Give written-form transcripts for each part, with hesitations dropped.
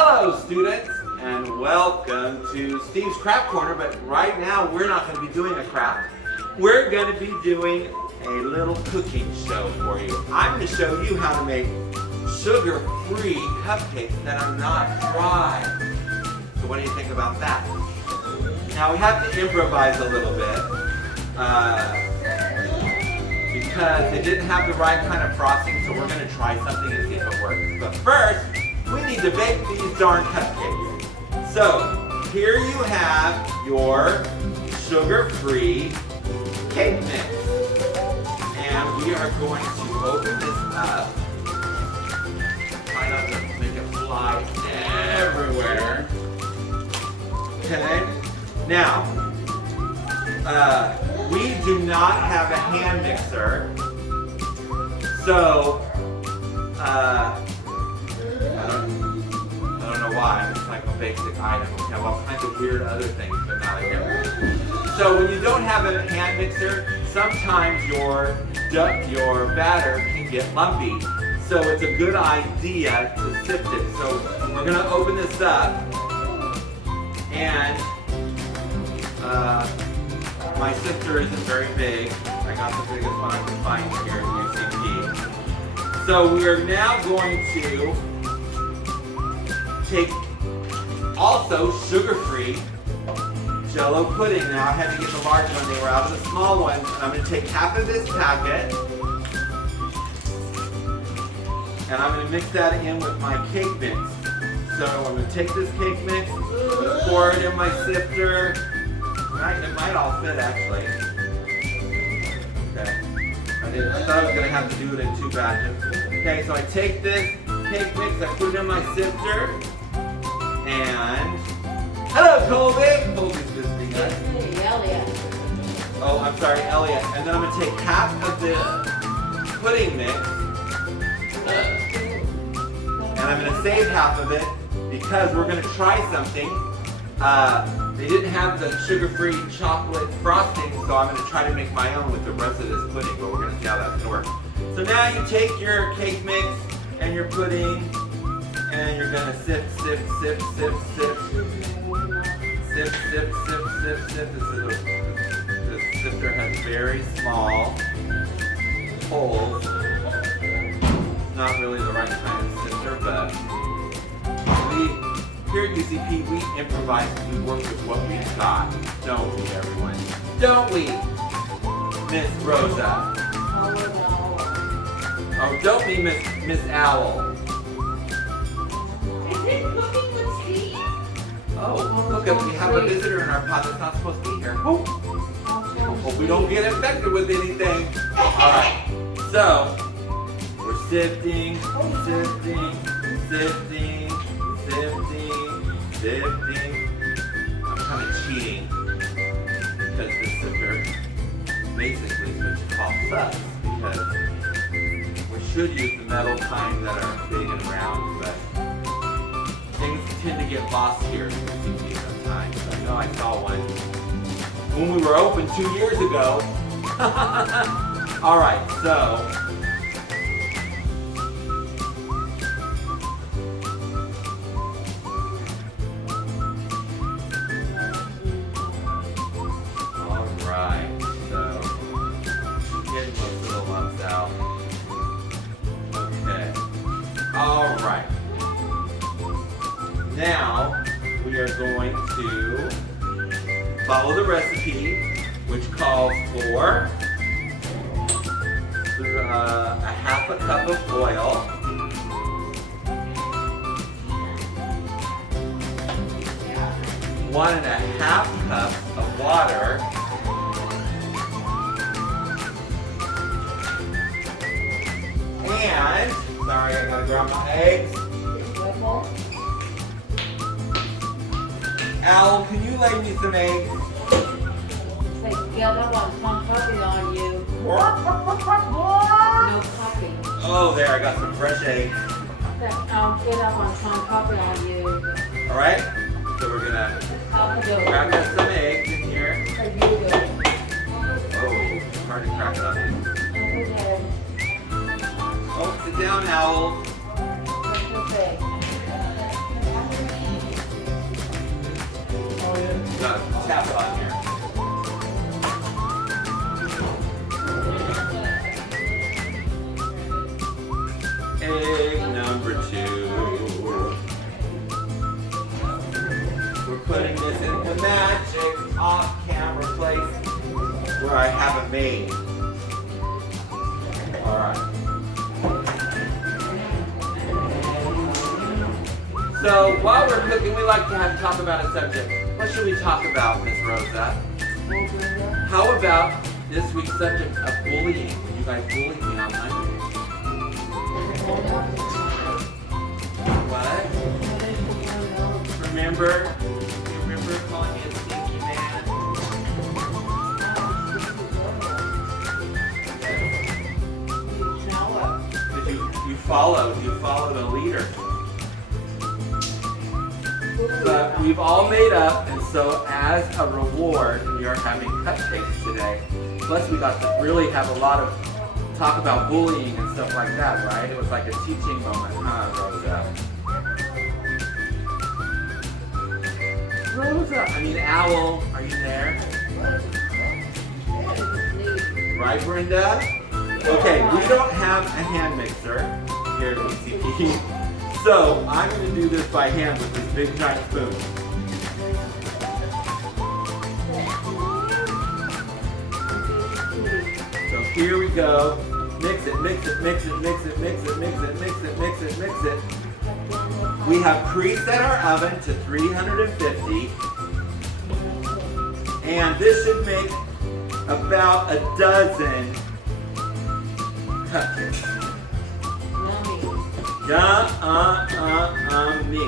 Hello students, and welcome to Steve's Craft Corner, but right now we're not going to be doing a craft. We're going to be doing a little cooking show for you. I'm going to show you how to make sugar-free cupcakes that are not dry. So what do you think about that? Now we have to improvise a little bit because they didn't have the right kind of frosting, so we're going to try something and see if it works. But first, we need to bake these darn cupcakes. So here you have your sugar-free cake mix. And we are going to open this up. Try not to make it fly everywhere. Okay. Now, we do not have a hand mixer. So, I don't know why. It's like a basic item. We have all kinds of weird other things, but not a hand mixer. So when you don't have a hand mixer, sometimes your batter can get lumpy. So it's a good idea to sift it. So we're going to open this up, and my sifter isn't very big. I got the biggest one I can find here at UCP. So we are now going to take also sugar-free Jell-O pudding. Now I had to get the large one, they were out of the small one. And I'm going to take half of this packet and I'm going to mix that in with my cake mix. So I'm going to take this cake mix, pour it in my sifter. It might all fit actually. Okay. I thought I was going to have to do it in 2 batches. Okay, so I take this cake mix, I put it in my sifter, and hello, Colby! Colby's visiting us. Hey, Elliot. Oh, I'm sorry, Elliot. And then I'm going to take half of the pudding mix, and I'm going to save half of it because we're going to try something. They didn't have the sugar-free chocolate frosting, so I'm going to try to make my own with the rest of this pudding, but we're going to see how that's going to work. So now you take your cake mix and your pudding, and you're going to sift, sift, sift, sift, sift. Sift, sift, sift, sift, sift. This sifter has very small holes. Not really the right kind of sifter, but here at UCP, we improvise and we work with what we've got. Don't we, everyone? Don't we, Miss Rosa? Oh, don't be Miss Owl. Is it cooking with Steve? Oh, look, we have a visitor in our pod that's not supposed to be here. Oh, hope we don't get infected with anything. All right, so we're sifting, sifting, sifting, sifting, sifting. I'm kind of cheating because this sifter basically is what you call sus, because we should use the metal kind that are big and round, but things tend to get lost here at UCP sometimes. I know I saw one when we were open 2 years ago. All right, so getting most of the lumps out. Okay. All right. Now we are going to follow the recipe, which calls for a half a cup of oil, 1.5 cups of water, and, sorry, I gotta grab my eggs. Owl, can you lay me some eggs? Say, get up on some puppy on you. No puppy. Oh, there, I got some fresh eggs. Get up on some puppy on you. All right, so we're gonna crack up some eggs in here. Oh, it's hard to crack it up. Oh, sit down, Owl. Gotta tap it on here. Egg number 2. We're putting this in the magic off-camera place where I have it made. Alright. So while we're cooking, we like to talk about a subject. What should we talk about, Miss Rosa? How about this week's subject of bullying? When you guys bullied me on Monday. What? Remember? You remember calling me a stinky man? Because you followed a leader. But we've all made up, and so as a reward, we are having cupcakes today. Plus, we got to really have a lot of talk about bullying and stuff like that, right? It was like a teaching moment, huh, Rosa? Rosa, I mean, Owl, are you there? Right, Brenda? Okay, we don't have a hand mixer here at ECP. So, I'm going to do this by hand with this big giant spoon. So here we go. Mix it, mix it, mix it, mix it, mix it, mix it, mix it, mix it, mix it. We have preset our oven to 350. And this should make about a dozen cupcakes. Me.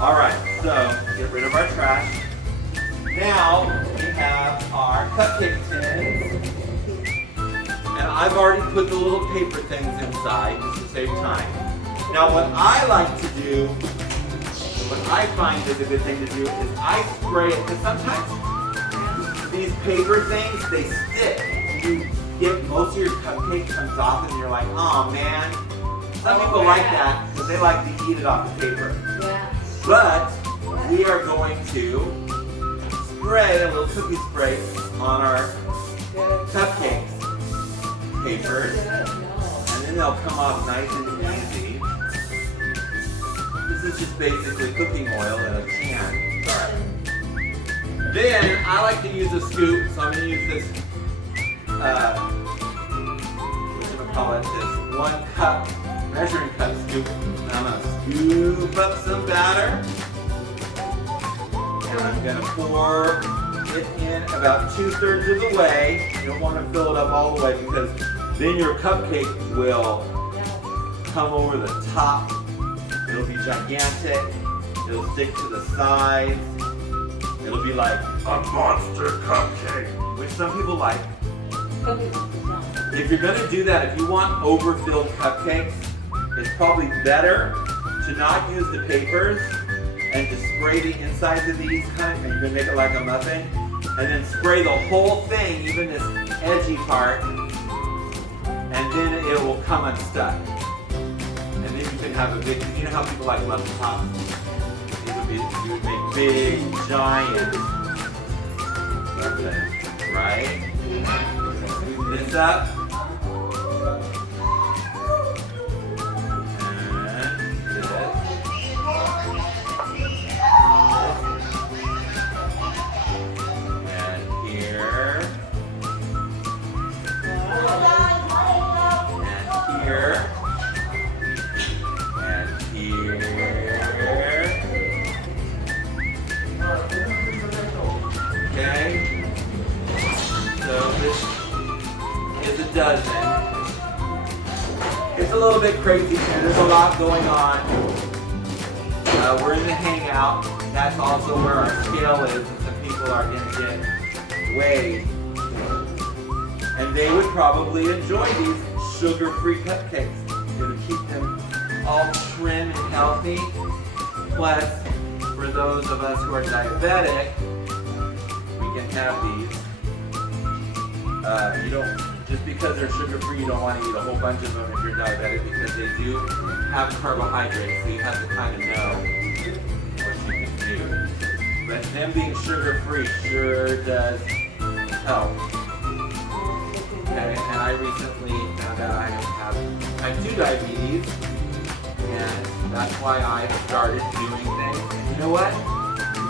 Alright, so get rid of our trash. Now we have our cupcake tins. And I've already put the little paper things inside just to save time. Now what I like to do, what I find is a good thing to do is I spray it, because sometimes these paper things, they stick. You get most of your cupcake comes off and you're like, oh man. Some people like that because they like to eat it off the paper. Yeah. But we are going to spray a little cookie spray on our cupcakes papers, and then they'll come off nice and easy. This is just basically cooking oil in a can. Sorry. Then I like to use a scoop, so I'm going to use this. This 1 cup measuring cup scoop. And I'm going to scoop up some batter. And I'm going to pour it in about 2/3 of the way. You don't want to fill it up all the way because then your cupcake will come over the top. It'll be gigantic. It'll stick to the sides. It'll be like a monster cupcake, which some people like. If you're going to do that, if you want overfilled cupcakes, it's probably better to not use the papers and to spray the insides of these kind, and you're going to make it like a muffin, and then spray the whole thing, even this edgy part, and then it will come unstuck. And then you can have a big, you know how people like muffin tops? You would make big, giant muffins, right? Scoop this up. Dozen. It's a little bit crazy here. There's a lot going on. We're in the hangout. That's also where our scale is, and some people are going to get weighed. And they would probably enjoy these sugar-free cupcakes. It'll keep them all trim and healthy. Plus, for those of us who are diabetic, we can have these. You don't. Just because they're sugar-free, you don't want to eat a whole bunch of them if you're diabetic, because they do have carbohydrates, so you have to kind of know what you can do. But them being sugar-free sure does help. Okay, and I recently found out I have type 2 diabetes, and that's why I started doing things. And you know what?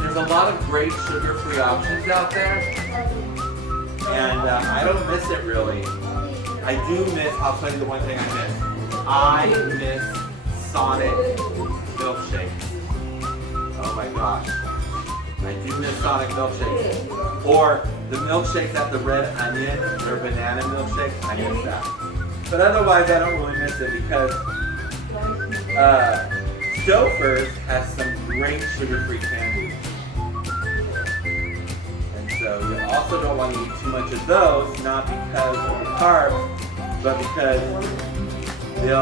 There's a lot of great sugar-free options out there, and I don't miss it really. I do miss, I'll tell you the one thing I miss. I miss Sonic milkshakes. Oh my gosh. I do miss Sonic milkshakes. Or the milkshakes at the Red Onion, their banana milkshakes, I miss that. But otherwise I don't really miss it because Stouffer's has some great sugar-free candy. And so you also don't want to eat too much of those, not because of the carbs, but because they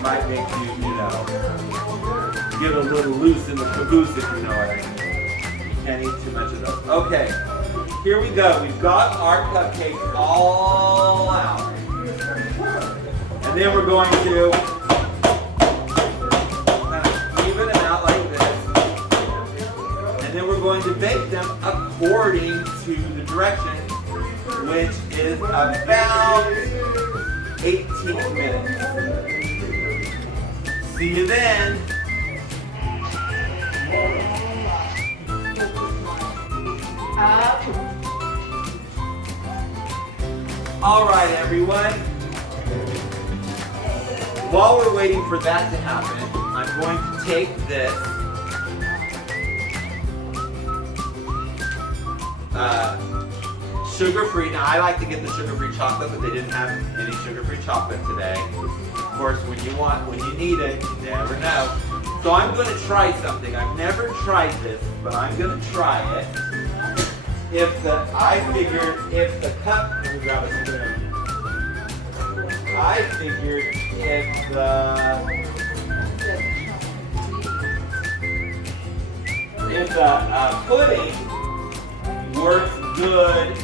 might make you, get a little loose in the caboose, if you know what I mean. You can't eat too much of those. Okay, here we go. We've got our cupcakes all out. And then we're going to kind of even them out like this. And then we're going to bake them according to the directions, which is about 18 minutes. See you then. All right, everyone. While we're waiting for that to happen, I'm going to take this sugar-free. Now, I like to get the sugar-free chocolate, but they didn't have any sugar-free chocolate today. Of course, when you need it, you never know. So I'm going to try something. I've never tried this, but I'm going to try it. Let me grab a spoon. I figured if the pudding works good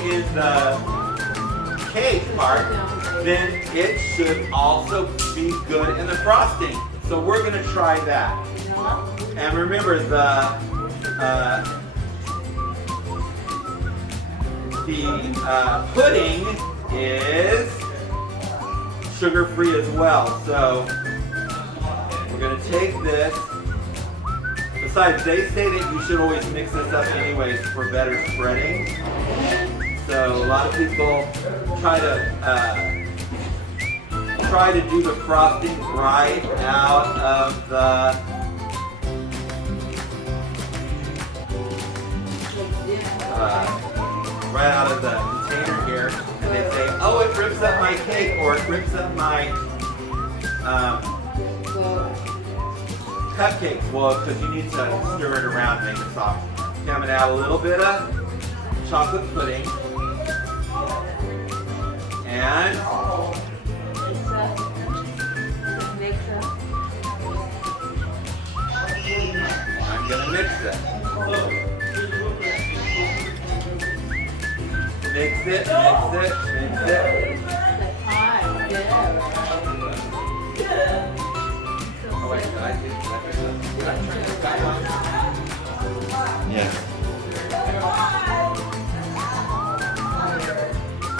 in the cake part, then it should also be good in the frosting. So we're going to try that. And remember, the pudding is sugar-free as well. So we're going to take this. Besides, they say that you should always mix this up anyways for better spreading. So a lot of people try to do the frosting right out of the container here, and they say, oh, it rips up my cake, or it rips up my cupcakes. Well, because you need to stir it around and make it soft. Okay, I'm going to add a little bit of chocolate pudding. And I'm going to mix it. Mix it. Oh wait, did I do that? Yes.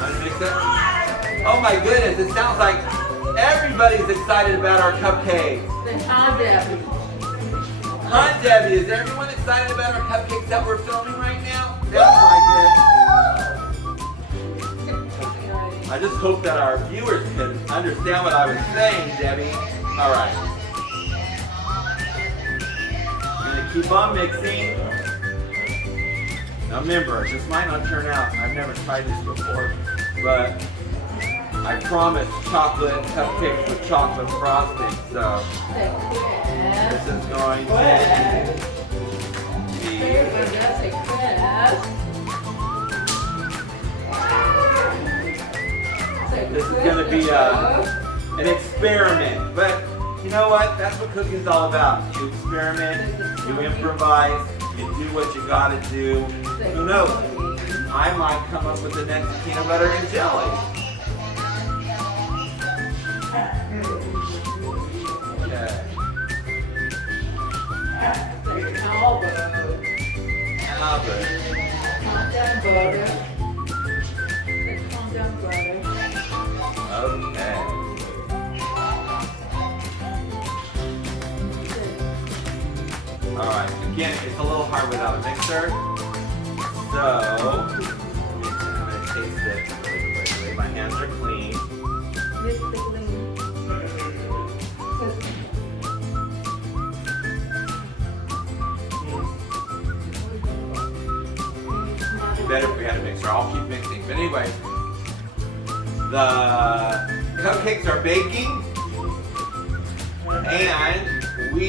Want to mix it? Oh my goodness, it sounds like everybody's excited about our cupcakes. Aunt Debbie. Aunt Debbie, is everyone excited about our cupcakes that we're filming right now? Sounds like it. I just hope that our viewers can understand what I was saying, Debbie. All right. I'm going to keep on mixing. Now remember, this might not turn out. I've never tried this before, but I promised chocolate cupcakes with chocolate frosting, so this is going to be an experiment. But you know what? That's what cooking's all about. You experiment, you improvise, you do what you gotta do. Who knows? I might come up with the next peanut butter and jelly. good. Calm down, butter. Calm down, butter. Okay. Alright, again, it's a little hard without a mixer. So, I'm going to taste it really quickly. My hands are clean. Mr. Clean. Better if we had a mixer. I'll keep mixing. But anyway, the cupcakes are baking, and we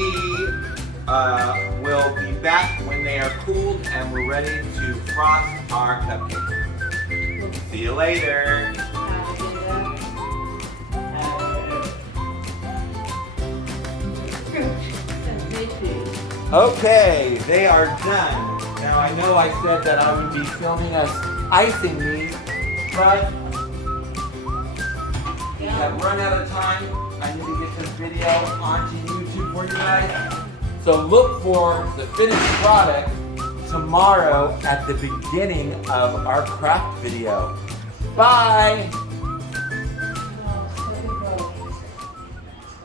will be back when they are cooled and we're ready to frost our cupcakes. See you later. Okay, they are done. Now I know I said that I would be filming us icing these, but we have run out of time. I need to get this video onto YouTube for you guys. So look for the finished product tomorrow at the beginning of our craft video. Bye!